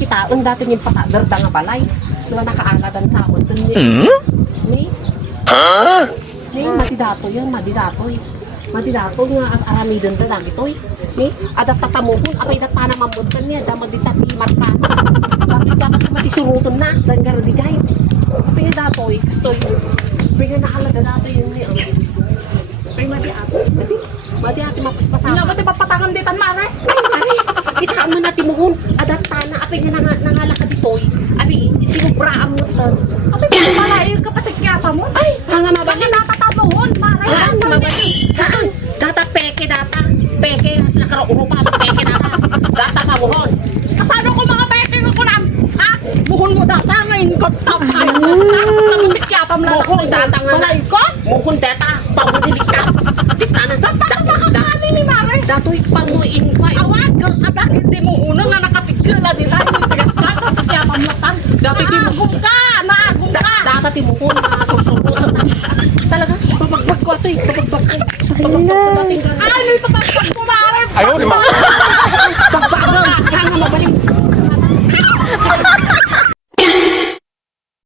kitaon dati yung patadar nga balay. Sila nakaangatan sa amon dun niya. Ni? Ni, madidato yan, madidatoy. Madidato nga ang aramidon da dagitoy. Ni, adat tatamuhon, apay datana mamuntan niya, da magditati markama. Lapit dapat na matisuruton na, dan garo di jay. Apay nga datoy, kastoy. Apay nga naalaga datoy yun ni, apay madi ato mapaspasama. Nga ba ti papatangan ditan mare? Ari, kita mo na timuhon, adat tana, apay nga nangalaka ditoy. Apay, sinubraan mo tan. Abi pa malayo kapatid kaya mo. Ay, hanga mabalik. Nakatatamuhon mare. Ah, mabalik. Data peke data. Peke, sila karo urupa, peke data. Data tamuhon. Kasano ko mga peking ko na? Ha? Buhon mo data ngayon ko top tayo. Kapatid kaya pa mo lang. Muhon data nga na. Ikot? Muhon data, pamudilik ka. Dita na. Nakakali ni mare. Dato'y pamuin ko. Awag ka adak hindi mo unang na nakapigila nila. Kapatid kaya pa mo lang. Dato'y Naagum ka! Naagum ka! data timuhon na susugutan na. Talaga, pabagbag ko ito'y. Pabagbag ko. Pabagbag ko dating gano'n. Ano yung papagpag ko mare? Ayaw, di ba? Pagbag. Hanga mabalik.